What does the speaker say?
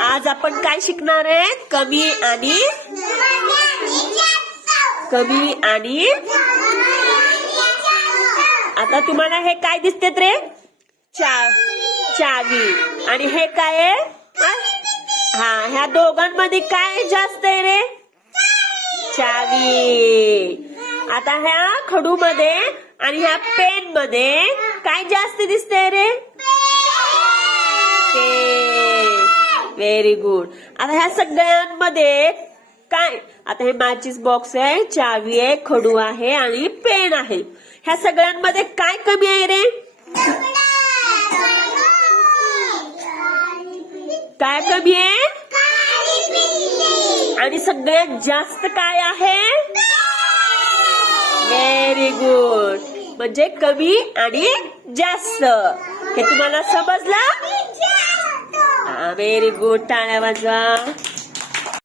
आज आपण काय शिकणार आहे? कमी आणि कमी आणि आता तुम्हाला हे काय दिसतेत रे? चा चावी. आणि हे काय आहे? हा? हा ह्या दोघांमध्ये काय जास्त आहे रे? चावी. आता ह्या खडू मध्ये आणि ह्या पेन मध्ये काय जास्त दिसतंय रे? व्हेरी गुड आता ह्या सगळ्यांमध्ये काय? आता हे माचिस बॉक्स आहे चावी आहे खडू आहे आणि पेन आहे. ह्या सगळ्यांमध्ये काय कमी आहे रे? काय कमी आहे? आणि सगळ्यात जास्त काय आहे? व्हेरी गुड म्हणजे कमी आणि जास्त. हे तुम्हाला समजलं? व्हेरी गुड टाळ्या वाजवा